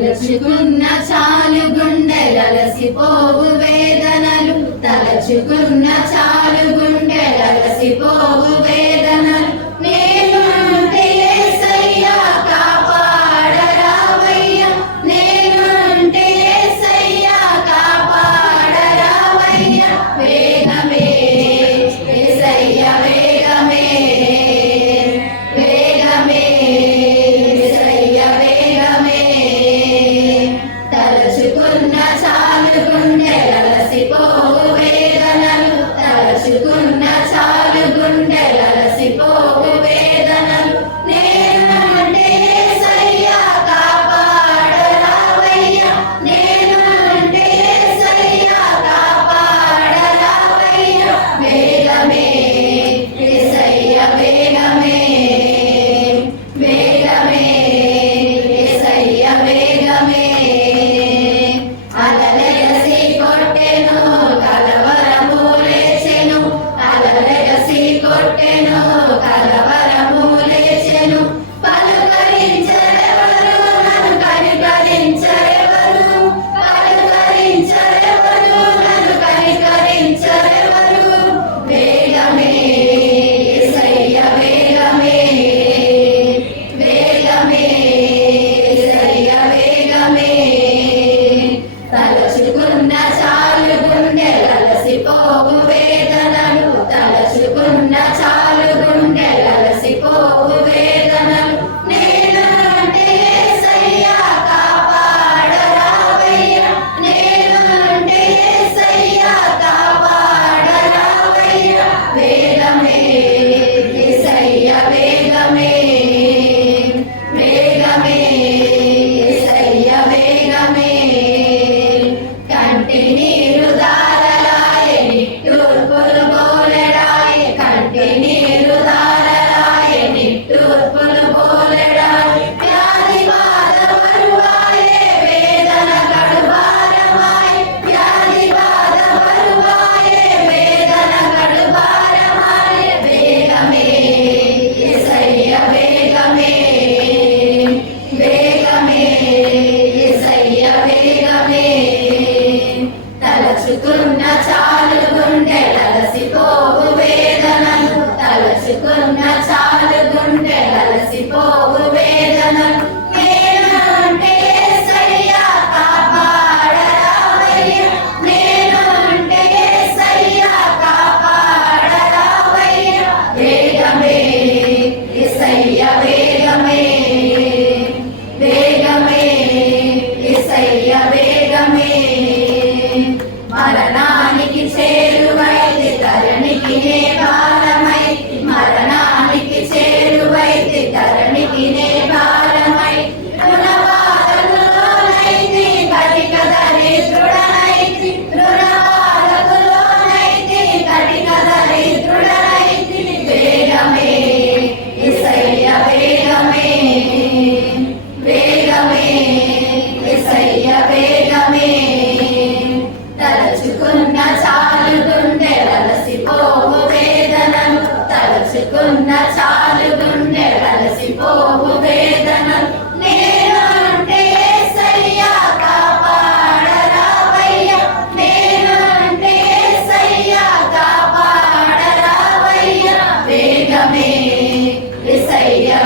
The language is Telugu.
తలుచుకున్న చాలు గుండెలలసిపోవు వేదనలు, తలుచుకున్న చాలు గుండెలలసిపోవు వేదనలు. నేను అంటే యేసయ్యా కాపాడరావయ్యా, నేను అంటే యేసయ్యా కాపాడరావయ్యా. వేగమే యేసయ్యా వేగమే, వేగమే యేసయ్యా వేగమే. తలుచుకున్న చాలు గుండెలలసిపోవు వేదనలు, తలుచుకున్న చాలు గుండెలలసిపోవు వేదనలు. నేను అంటే యేసయ్యా కాపాడరావయ్యా, నేను అంటే యేసయ్యా కాపాడరావయ్యా. వేగమే యేసయ్యా వేగమే, వేగమే యేసయ్యా వేగమే. అలలెగసి కొట్టెను కలవరము లేచెను, అలలెగసి కొట్టెను కలవరము లేచెను. పలుకరించరెవరు నన్ను కనికరించరెవరు, పలుకరించరెవరు నన్ను కనికరించరెవరు. వేగమే యేసయ్యా వేగమే, వేగమే యేసయ్యా వేగమే. తలుచుకున్న చాలు గుండెలలసిపోవు వేదనలు, తలుచుకున్న చాలు గుండెలలసిపోవు వేదనలు. నేను అంటే యేసయ్యా కాపాడరావయ్యా, నేను అంటే యేసయ్యా కాపాడరావయ్యా. వేగమే యేసయ్యా వేగమే, వేగమే యేసయ్యా వేగమే. కంటి నీరు దారలాయె నిట్టూర్పులు బోలెడాయె, కంటి నీరు దారలాయె నిట్టూర్పులు బోలెడాయె. వ్యాధి బాధ బరువాయె వేదన కడుభారమాయె, వ్యాధి బాధ బరువాయె వేదన కడుభారమాయె. వేగమే యేసయ్యా వేగమే, వేగమే యేసయ్యా వేగమే. తలుచుకున్న చాలు గుండెలలసిపోవు వేదనలు, తలుచుకున్న చాలు గుండెలలసిపోవు వేదనలు. నేను అంటే యేసయ్యా కాపాడరావయ్యా, నేను అంటే యేసయ్యా కాపాడరావయ్యా. వేగమే యేసయ్యా వేగమే, వేగమే యేసయ్యా వేగమే. మరణానికి చేరువైతే ధరణికి నే భారమై, మరణానికి చేరువైతే ధరణికి నే భారమై. రుణబాధకులోనైతే కటిక దరిద్రుడనైతి, రుణబాధకులోనైతే కటిక దరిద్రుడనైతి. వేగమే యేసయ్యా వేగమే, వేగమే యేసయ్యా వేగమే. తలుచుకున్న చాలు గుండెలలసిపోవు వేదనలు, తలుచుకున్న చాలు గుండెలలసిపోవు వేదనలు. నేను అంటే యేసయ్యా కాపాడరావయ్యా, నేను అంటే యేసయ్యా కాపాడరావయ్యా. వేగమే యేసయ్యా